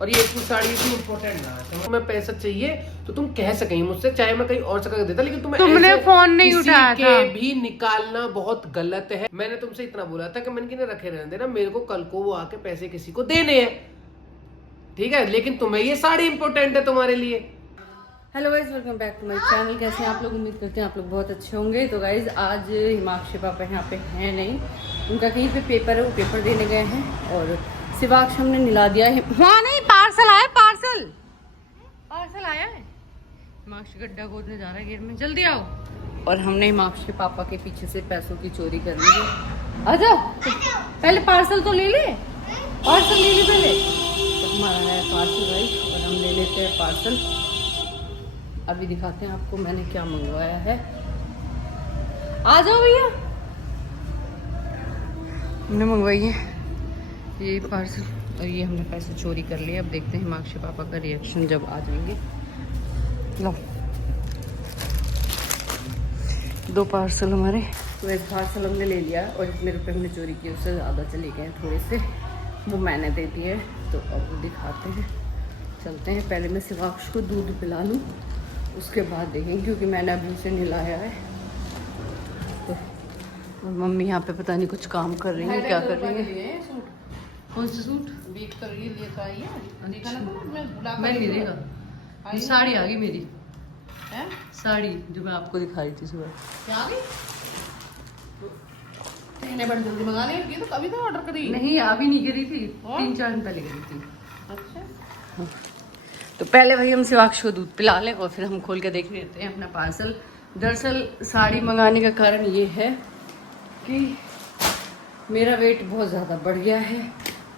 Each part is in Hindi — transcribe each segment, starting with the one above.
और ये इतनी साड़ी इतनी इम्पोर्टेंट ना है। तुम्हें पैसा चाहिए तो तुम कह सकेंगे मुझसे, चाहे मैं कहीं और जगह देता, लेकिन तुमने फोन नहीं उठाया था भी निकालना बहुत गलत है। मैंने तुमसे इतना बोला था कि मैंने कि रखे रहने देना, मेरे को कल को वो आके पैसे किसी को देने हैं, ठीक है, लेकिन तुम्हें ये साड़ी इंपॉर्टेंट है तुम्हारे लिए। Hello guys, welcome back to my channel. कैसे हैं आप लोग? उम्मीद करते हैं आप लोग बहुत अच्छे होंगे। तो गाइज आज हिमाक्षी पापा यहाँ पे हैं नहीं, उनका कहीं पे पेपर है, वो पेपर देने गए हैं। और शिवाक्ष हमने मिला दिया है। हाँ नहीं, पार्सल आया, पार्सल आया है। हिमाक्षी गड्ढा खोदने जा रहा है गेट में, जल्दी आओ। और हमने हिमाक्षी के पापा के पीछे से पैसों की चोरी कर ली है। आ जाओ, पहले पार्सल तो ले ले, पार्सल ले ले पहले। तो हमारा है पार्सल भाई, और हम ले लेते हैं पार्सल। अभी दिखाते हैं आपको मैंने क्या मंगवाया है। आ जाओ भैया, हमने मंगवाई है ये पार्सल, और ये हमने पैसे चोरी कर लिए। अब देखते हैं हिमाक्षी पापा का रिएक्शन जब आ जाएंगे। लो, 2 पार्सल हमारे। तो एक पार्सल हमने ले लिया, और जितने रुपए हमने चोरी किए उससे ज़्यादा चले गए थोड़े से, वो मैंने दे दिए। तो अब दिखाते हैं, चलते हैं। पहले मैं शिवाक्ष को दूध पिला लूँ, उसके बाद देखेंगे, क्योंकि मैंने अभी उसे नहलाया है। तो और मम्मी यहाँ पे पता नहीं कुछ काम कर रही है, क्या कर रही है। कौन सा सूट? बीट कर ये लेकर आई है, देखा ना मैं नहीं देखा। ये साड़ी आ गई मेरी है, साड़ी जो मैं आपको दिखाई थी सुबह। क्या आ गई? मैंने बड़ी जल्दी मंगा ली, तो कभी तो ऑर्डर करी नहीं, अभी नहीं गिरी थी, 3-4 दिन पहले गिरी थी। अच्छा, तो पहले भाई हम शिवाक्ष को दूध पिला लें, और फिर हम खोल के देख लेते हैं अपना पार्सल। दरअसल साड़ी मंगाने का कारण ये है कि मेरा वेट बहुत ज़्यादा बढ़ गया है।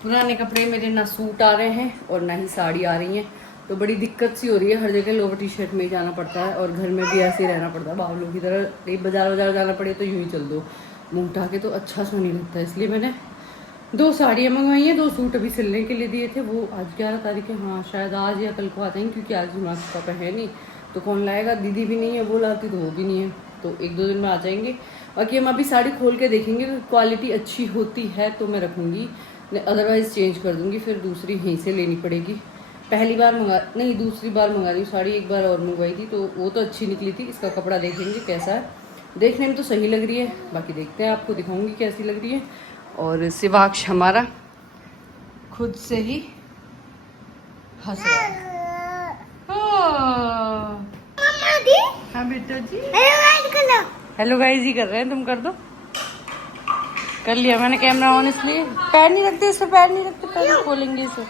पुराने कपड़े मेरे ना सूट आ रहे हैं और ना ही साड़ी आ रही हैं, तो बड़ी दिक्कत सी हो रही है। हर जगह लोवर टी शर्ट में ही जाना पड़ता है, और घर में भी ऐसे ही रहना पड़ता है। बावलों की तरह कहीं बाजार जाना पड़े तो यूँ ही चल दो, मुँह उठा के, तो अच्छा सा नहीं लगता है। इसलिए मैंने 2 साड़ियाँ मंगवाई हैं, 2 सूट अभी सिलने के लिए दिए थे। वो आज 11 तारीख है, हाँ शायद आज या कल को आ जाएंगे, क्योंकि आज हिमाक्षी पापा है नहीं तो कौन लाएगा। दीदी भी नहीं है, वो लाती तो वो भी नहीं है, तो 1-2 दिन में आ जाएंगे। बाकी हम अभी साड़ी खोल के देखेंगे, क्वालिटी अच्छी होती है तो मैं रखूँगी, अदरवाइज़ चेंज कर दूँगी, फिर दूसरी यहीं से लेनी पड़ेगी। पहली बार दूसरी बार मंगा रही हूँ साड़ी। एक बार और मंगवाई थी तो वो तो अच्छी निकली थी। इसका कपड़ा देखेंगे कैसा है, देखने में तो सही लग रही है, बाकी देखते हैं, आपको दिखाऊंगी कैसी लग रही है। और शिवाक्ष हमारा खुद से ही हंस रहा है। हाँ बेटा जी, हेलो गाइस ही कर रहे हैं, तुम कर दो। कर लिया मैंने कैमरा ऑन, इसलिए पैर नहीं रखते, इस पर पैर नहीं रखते, पैर खोलेंगे इसे।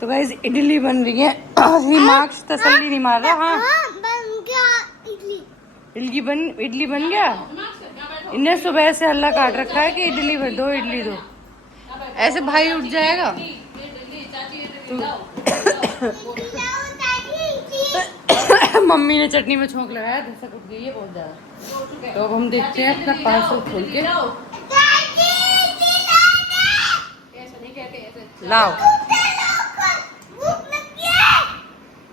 तो गाइस इडली बन रही है, हिमाक्ष तसल्ली नहीं मार रहा। हाँ इडली बन गया। इन्हें सुबह से हल्ला काट रखा है कि इडली दो, इडली दो, ऐसे भाई उठ जाएगा। मम्मी ने चटनी में छोंक लगाया, धसक उठ गई है बहुत ज्यादा। तो अब हम देखते हैं अपना पार्सल खोल के। लाओ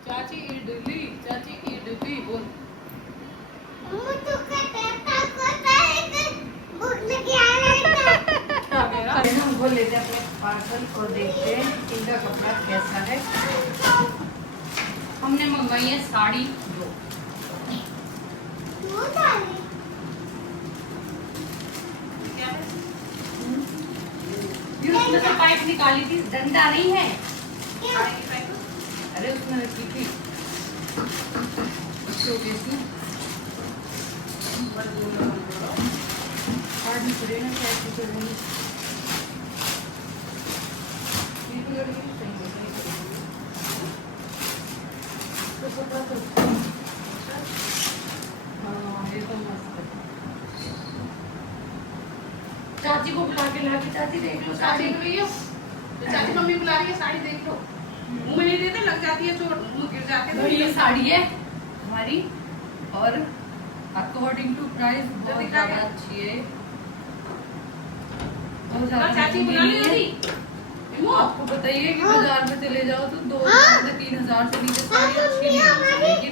चाची इडली, चाची इडली बोल। हम खोल लेते हैं अपने पार्सल और देखते हैं इनका कपड़ा कैसा है। हमने मंगवाई है साड़ी 2। उसमें से पाइप निकाली थी, डंडा नहीं है। अरे उसमें रखी थी, चाची को बुला के ला के, चाची देख लो साड़ी। तो चाची मम्मी बुला रही है, साड़ी देख लो। मुंह में नहीं देते, लग जाती है चोट, मुंह गिर जाते हैं। ये साड़ी है हमारी, और अकॉर्डिंग टू प्राइस बहुत ज़्यादा अच्छी है। चाची बुला रही है। आपको बताइए कि बाजार में चले जाओ तो 2,000 से 3,000 से नीचे साड़ी अच्छी नहीं मिलेगी।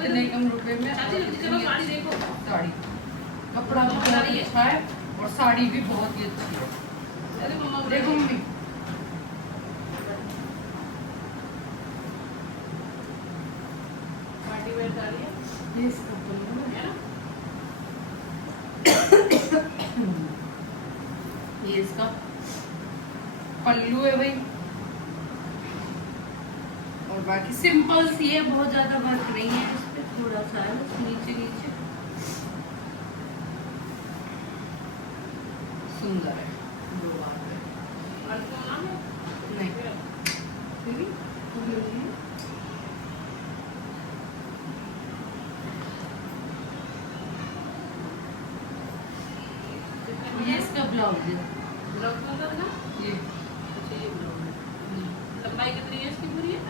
इतने कम रुपए में साड़ी देखो, साड़ी कपड़ा भी बहुत ही अच्छा है, और साड़ी भी बहुत ही अच्छी है। देखो मम्मी, वेट आ रही है ये इसका पल्लू है। है ना? ये इसका पल्लू है भाई, और बाकी सिंपल सी है, बहुत ज्यादा वर्क नहीं है इस पे, थोड़ा सा है बस नीचे नीचे। सुंदर है, दो बार है। और तो नाम है नहीं फिर भी वो ले लीजिए। ये इसका ब्लाउज है, ब्लाउज कलर ना ये अच्छा ये ब्लाउज है। लंबाई कितनी है इसकी पूरी है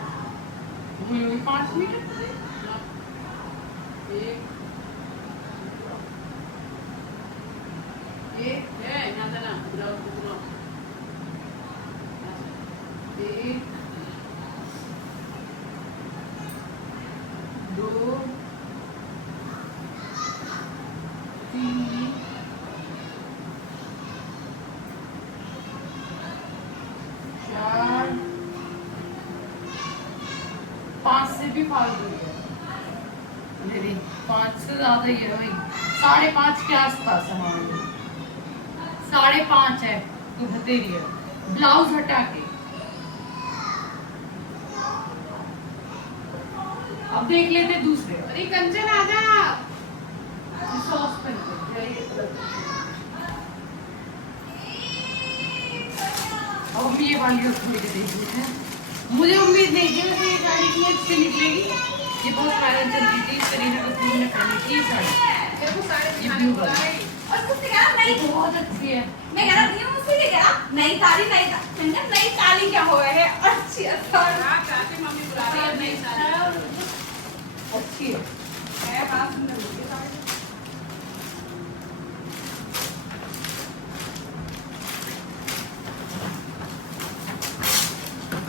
5 मीटर। एक एक है यहाँ से ना ब्लाउज कितना एक दो तीन चार 5 से भी फालतू है, नहीं 5 से ज्यादा ही है भाई, 5.5 के आसपास है हमारे, 5.5 है तो बतेरी है ब्लाउज हटा के। अब देख लेते दूसरे, अरे कंचन आ जा सॉस पेन अब हम ये वाली खोल के देख लेते हैं। मुझे उम्मीद नहीं थी कि ये साड़ी इतनी अच्छी निकलेगी, ये बहुत वायरल चलती थी, करीना कपूर ने पहनी थी ये साड़ी, तेरे को सारे ये दिखाने blue को वाली। है। और उसने कहा नहीं, ये बहुत अच्छी है। मैं कह रहा थी मुझसे ये कहा नई साड़ी मैंने कहा नई साड़ी क्या हुआ है, अच्छी साड़ी हाँ, चाची मम्मी बुला रही है नई साड़ी अच्छी है। है बात सुंदर होगी साड़ी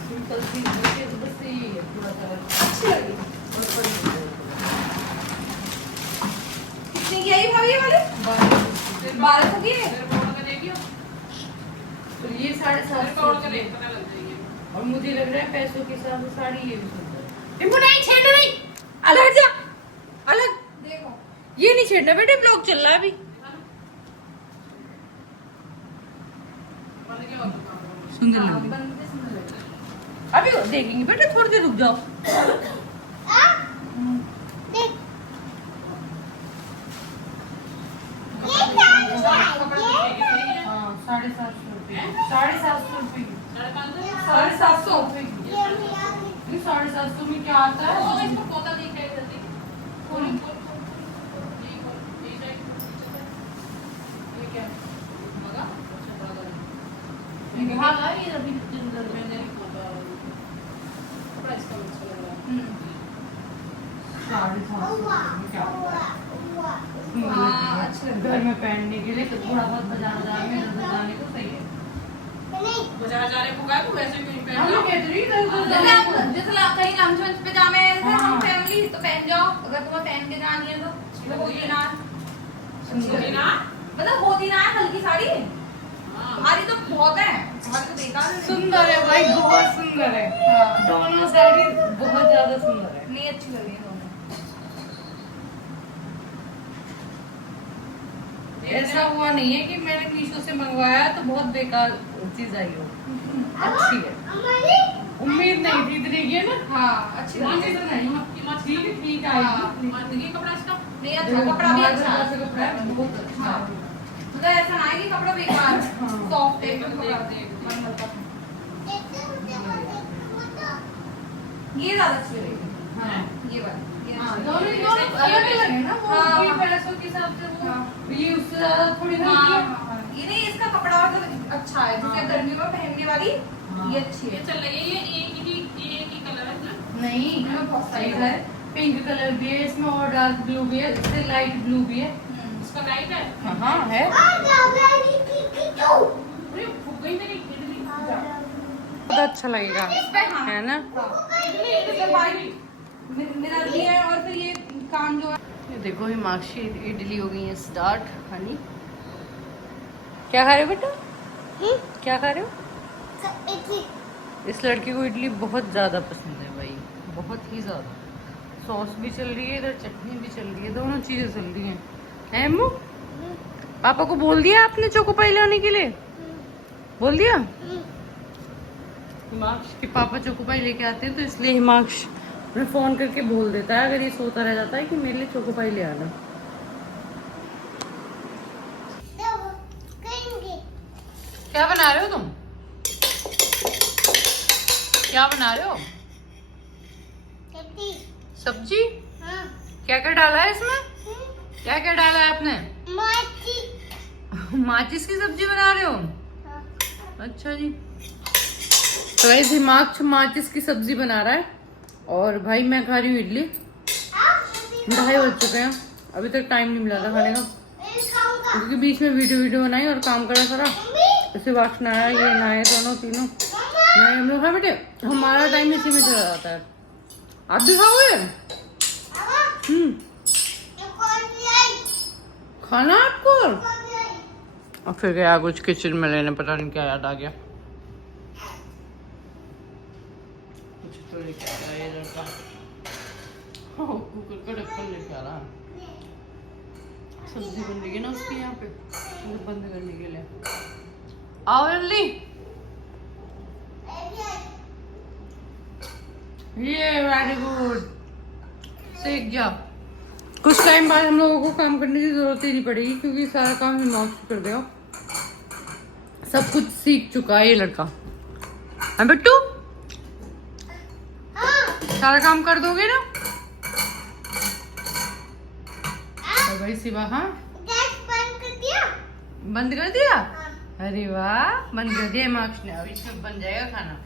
सिंपल सी मुझे तो बस यही है, थोड़ा सा अच्छी लगी। और बड़ी है। कितनी की आई भाभी ये वाली? 1200 की है। मेरे को उड़ के देखियो तो ये 750 मेरे को उड़ के देख पता लग जाएगी और मुझे लग रहा है पैसों के साथ साड़ी ये भी सुंदर है। टिम्पू नहीं छेड़ नहीं, अलग हट जा, अलग देखो ये नहीं छेड़ना बेटे, ब्लॉग चल रहा है अभी। बंद क्या होता है सुंदर हाँ, लग रही है। बंद से सुंदर लगी। अभी देखेंगे बेटे, थोड़ी देर रुक जाओ। हाँ 750 रुपये, 750 रुपये की, 750 रुपये की। ये 750 में क्या आता है? इसको पौधा देख रहे थे खोल खोल ये साइड ये क्या मगा अच्छा बड़ा हाँ हाँ, ये अभी अंदर में मैंने पौधा कपड़ा इसका अच्छा लग रहा है 750 में क्या आता है? हाँ, अच्छी लग रही है। घर में पहनने के लिए तो थोड़ा बहुत बाजार जाने में जाने को सही है। बाजार जाने को क्या तू ऐसे क्यों पहन हम रहा लोग कहते रही इधर उधर जैसे जाने आप को। जैसे कहीं लंच वंच पे जाने हैं हाँ। हम फैमिली तो पहन जाओ, अगर तुम्हें पहन के जानी है तो होती ना, सुनी ना मतलब होती ना है हल्की साड़ी। हाँ हमारी तो बहुत है, हमारी तो बेकार है। सुंदर है भाई, बहुत सुंदर है। हाँ, दोनों साड़ी बहुत ज्यादा सुंदर है। नहीं अच्छी लग रही है दोनों। ऐसा हुआ नहीं है कि मैंने मीशो से मंगवाया तो बहुत बेकार चीज आई हो, अच्छी है। उम्मीद नहीं थी इतनी की है ना। हाँ अच्छी लग उम्मीद रही तो है। नहीं, ठीक है, ठीक आएगी। ये कपड़ा इसका नहीं अच्छा कपड़ा भी अच्छा है। कपड़ा है बहुत अच्छा हाँ। है। मतलब ऐसा ना है कि कपड़ा बेकार है, हाँ। सॉफ्ट है देख, कपड़ा। देख, देख। मन करता है। ये ज्यादा अच्छी लग रही है। हाँ। ये वाली ये हाँ, अच्छी दोनों लग रही है। दोनों अलग अलग है ना, वो हाँ, भी हाँ। पैसों के हिसाब से वो हाँ। ये उससे ज्यादा थोड़ी हाँ, हल्की है। हाँ, हाँ। ये नहीं इसका कपड़ा मतलब अच्छा है, जैसे हाँ। गर्मियों में पहनने वाली हाँ। ये अच्छी ये है। चल रही है ये एक ही कलर है ना नहीं, इसमें बहुत सारी ऐसा है, पिंक कलर भी है इसमें और डार्क ब्लू भी है, इससे लाइट ब्लू भी है। इसका लाइट है हाँ है। अरे फूक गई मेरी इडली बहुत अच्छा लगेगा, इस पे हाँ। है ना। इसमें वाइट मिरर भी है और फिर ये काम जो है ये देखो हिमाक्षी इडली हो गई है स्टार्ट। हनी क्या खा रहे हो बेटा, क्या खा रहे हो? इस लड़के को इडली बहुत ज़्यादा पसंद है भाई, बहुत ही ज़्यादा। सॉस भी चल रही है, इधर चटनी भी चल रही है, दोनों चीजें चल रही हैं। है अम्मू? पापा को बोल दिया आपने चोकोपाई लाने के लिए? बोल दिया? हिमांश के पापा चोकोपाई लेके आते हैं, तो इसलिए हिमांश मैं फोन करके बोल देता है अगर ये सोता रह जाता है कि मेरे लिए चोकोपाई ले आना। क्या बना रहे हो तुम? क्या बना रहे हो? सब्जी? क्या क्या डाला है इसमें? क्या क्या डाला है आपने? माचिस की सब्जी बना रहे हो? अच्छा जी। तो वैसे हिमांश माचिस की सब्जी बना रहा है और भाई मैं खा रही हूँ इडली। 2:30 बज चुके हैं, अभी तक टाइम नहीं मिला था खाने का, क्योंकि बीच में वीडियो बनाई और काम करा सारा। इसे वाश नहाया, ये नहाए, दोनों तीनों नहाए हम लोग। हाँ बेटे, हमारा टाइम इसी में चला जाता है। आप भी खाओगे? खाना आपको? और फिर गया कुछ किचन में लेने, पता नहीं क्या याद आ गया। कुछ तो लेके आ रहा है ये लड़का, कुकर का ढक्कन लेके आ रहा है। सब्जी बन रही है ना उसकी यहाँ पे, वो बंद करने के लिए। आओ जल्दी। ये वेरी गुड, सीख जा। कुछ टाइम बाद हम लोगों को काम करने की जरूरत ही नहीं पड़ेगी, क्योंकि सारा काम हिमांशु कर देगा। सब कुछ सीख चुका है ये लड़का। हाँ बिट्टू, सारा काम कर दोगे ना? और भाई शिवा, हाँ बंद कर दिया? अरे वाह, बंद कर दिया हिमांशु ने। अब इसमें बन जाएगा खाना।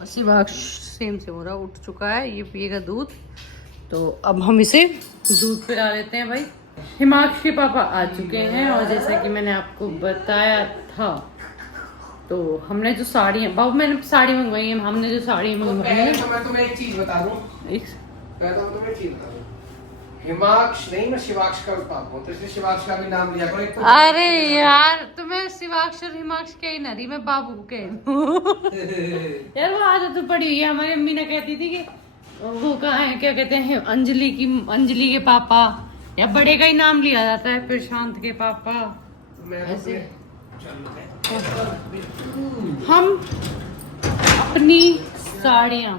और शिवांश सेम से हो रहा, उठ चुका है, ये पिएगा दूध। तो अब हम इसे दूध पिला लेते हैं भाई। हिमांशु के पापा आ चुके हैं और जैसा कि मैंने आपको बताया था, तो हमने जो साड़ियाँ, बाबू मैंने साड़ी मंगवाई है, हमने जो साड़ी मंगवाई है। तो मैं तुम्हें एक चीज बता दूं, तुम्हें एक चीज बता दूं, हिमांश नहीं, मैं शिवांश का पापा हूं, तो इसलिए शिवांश का भी नाम लिया करो। एक तो अरे यार, तुम्हें शिवांश और हिमांश के ही ना रही, मैं बाबू के यार वो आदत तो पड़ी हुई है। हमारी अम्मी ने कहती थी कि वो कहाँ है, क्या कहते हैं, अंजलि के पापा, या बड़े का ही नाम लिया जाता है, फिर शांत के पापा, ऐसे। हम अपनी साड़ियाँ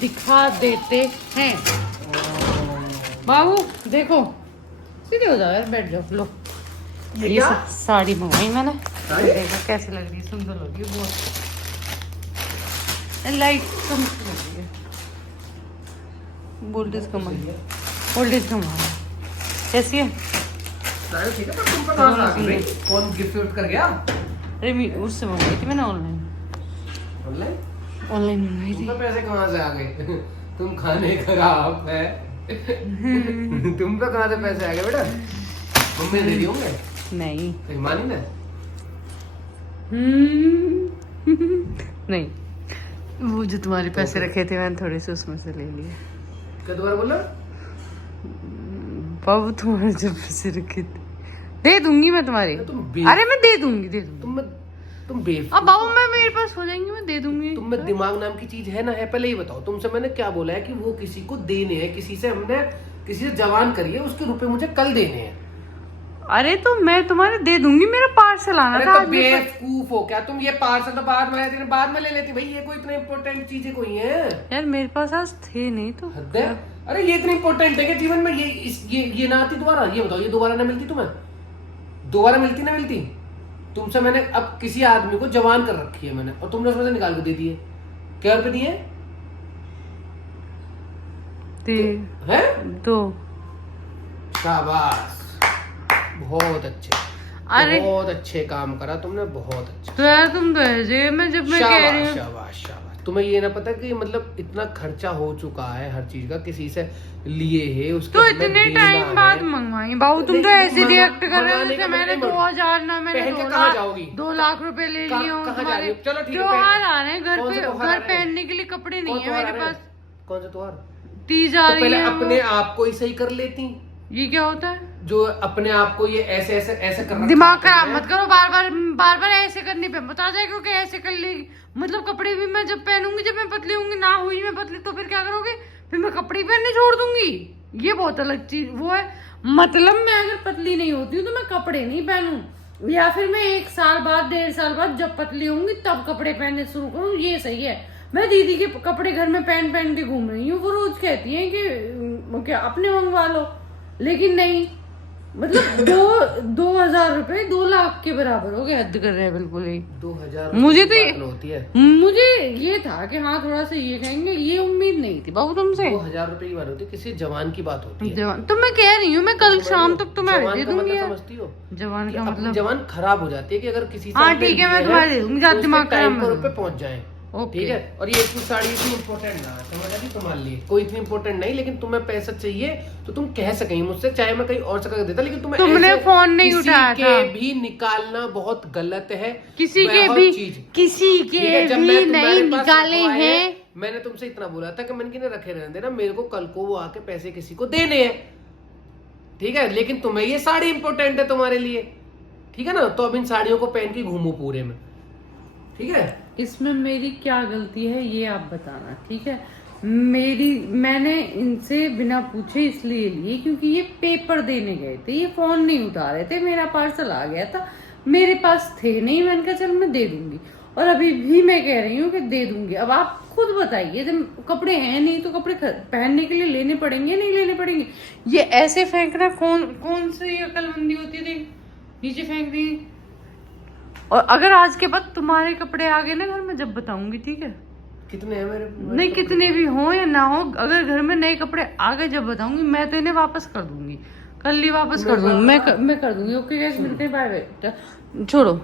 दिखा देते हैं। बाबू देखो, सीधे हो जाओ यार, बैठ जाओ। लो ये साड़ी मंगवाई मैंने, देखो कैसी लग रही है, सुंदर लग रही है बहुत, लाइट कम लग रही है, वोल्टेज कम है, वोल्टेज कम है। कैसी है? ठीक है, पर तुम पर कहाँ से आ गई? कौन गिफ्ट कर गया? अरे मैं उससे मंगवाई थी मैंने, ऑनलाइन मंगवाई थी। तुम पे पैसे कहाँ से आ गए? तुम खाने खराब है। तुम पे कहाँ से पैसे आ गए बेटा? मम्मी दे दी होंगे? नहीं हिमानी ने? नहीं, वो जो तुम्हारे पैसे रखे थे मैंने थोड़े से उसमें से ले लिए। क्या दोबारा बोला? बाबू तुम्हारे जो पैसे रखे थे दे दूंगी मैं तुम्हारे। अरे मैं दे दूंगी। तुम बेवकूफ। अब बाबू मैं, मेरे पास हो जाएंगे, मैं दे दूंगी। तुम में दिमाग नाम की चीज है ना? है? पहले ही बताओ, तुमसे मैंने क्या बोला है कि वो किसी को देने हैं, किसी से जवान करिए, उसके रुपए मुझे कल देने हैं। अरे तो मैं तुम्हारे दे दूंगी, मेरा पार्सल आना था। तो बेवकूफ हो क्या तुम? ये पार्सल तो बाद में ले लेती भाई, ये कोई इतनी इंपॉर्टेंट चीजें कोई है? यार मेरे पास आज थे नहीं तो। हद है। अरे ये इतनी इंपॉर्टेंट है कि जीवन में ये ना आती दोबारा? ये बताओ, ये दोबारा ना मिलती तुम्हें? दोबारा मिलती ना मिलती? तुमसे मैंने अब किसी आदमी को जवान कर रखी है मैंने, और तुमने उसमें से निकाल के दे दिए। क्या रुपए दिए हैं? दो। शाबाश, बहुत अच्छे, अरे बहुत अच्छे काम करा तुमने, बहुत अच्छा। तो यार तुम तो ऐसे, मैं जब मैं कह रही हूँ शाबाश। तुम्हें ये ना पता कि मतलब इतना खर्चा हो चुका है हर चीज का, किसी से लिए है उसके, तो इतने टाइम बाद मंगवाई। बाबू तुम तो ऐसे रिएक्ट कर रहे हो जैसे मैंने 2000 ना, मैंने 2 लाख रुपए ले लिए हो तुम्हारे। चलो ठीक है, त्योहार आ रहे हैं घर पे, घर पहनने के लिए कपड़े नहीं है मेरे पास। कौन सा त्योहार? तीज आ रही है। अपने आप को ही सही कर लेती। ये क्या होता है? जो अपने आप को ये ऐसे कर, दिमाग खराब मत करो, बार बार ऐसे करने पे बता जाए, क्योंकि ऐसे कर लेगी मतलब कपड़े भी मैं जब पहनूंगी, जब मैं पतली होंगी, ना हुई मैं पतली तो फिर क्या करोगे? फिर मैं कपड़े पहनने छोड़ दूंगी, ये बहुत अलग चीज वो है। मतलब मैं अगर पतली नहीं होती हूँ तो मैं कपड़े नहीं पहनूं, या फिर मैं 1 साल बाद 1.5 साल बाद जब पतली होंगी तब कपड़े पहनने शुरू करूँ, ये सही है। मैं दीदी के कपड़े घर में पहन पहन के घूम रही हूँ, वो रोज कहती हैं कि क्या अपने मंगवा लो, लेकिन नहीं, मतलब 2,000 रुपए 2 लाख के बराबर हो गए, हद कर रहे हैं बिल्कुल ही। 2000 मुझे तो बात होती है। मुझे ये था कि हाँ थोड़ा सा ये कहेंगे, ये उम्मीद नहीं थी बाबू तुमसे। 2000 रुपए की बात होती है, किसी जवान की बात होती है। जवान तो मैं कह रही हूँ, मैं कल शाम तक तुम्हें जवान दे का दूंगी मतलब यार। समझती हो? जवान कि का अपनी मतलब जवान खराब हो जाती है कि अगर किसी से हाँ हमने ठीक है, मैं लिए तुम्हारे हैं, दे दूंगी, जब तो दिमाग उसके टाइम खराब पर पे पहुंच जाए। ओके। ठीक है, और ये इतनी साड़ी इतनी इम्पोर्टेंट ना है, समझ आ रही तुम्हारे लिए, कोई इतनी इम्पोर्टेंट नहीं, लेकिन तुम्हें पैसा चाहिए तो तुम कह सकेंगे मुझसे, चाहे मैं कहीं और जगह देता, लेकिन तुम्हें तुमने ऐसे फोन नहीं किसी उठाया के था। भी निकालना बहुत गलत है। किसी के बहुत भी चीज। किसी ठीक के है, जब भी मैं तुम्हारे नहीं पास निकाले रखवाए हैं। मैंने तुमसे इतना बोला था कि मैंने कि रखे रहने देना, मेरे को कल को वो आके पैसे किसी को देने हैं, ठीक है, लेकिन तुम्हें ये साड़ी इंपॉर्टेंट है तुम्हारे लिए, ठीक है ना, तो अब इन साड़ियों को पहन के घूमो पूरे में, ठीक है। इसमें मेरी क्या गलती है ये आप बताना, ठीक है। मैंने इनसे बिना पूछे इसलिए लिए क्योंकि ये पेपर देने गए थे, ये फोन नहीं उठा रहे थे, मेरा पार्सल आ गया था, मेरे पास थे नहीं, मैंने कहा चल मैं दे दूंगी, और अभी भी मैं कह रही हूँ कि दे दूंगी। अब आप खुद बताइए, जब कपड़े हैं नहीं तो कपड़े पहनने के लिए लेने पड़ेंगे, नहीं लेने पड़ेंगे। ये ऐसे फेंकना कौन सी अकलमंदी होती है, नीचे फेंक दी। और अगर आज के बाद तुम्हारे कपड़े आ गए ना घर में, जब बताऊंगी, ठीक है। कितने हैं मेरे नहीं कितने भी हो या ना हो, अगर घर में नए कपड़े आ गए जब बताऊंगी, मैं तो इन्हें वापस कर दूंगी, कल ही वापस कर दूंगी, मैं कर दूंगी। ओके गाइस, मिलते हैं, बाय बाय, छोड़ो।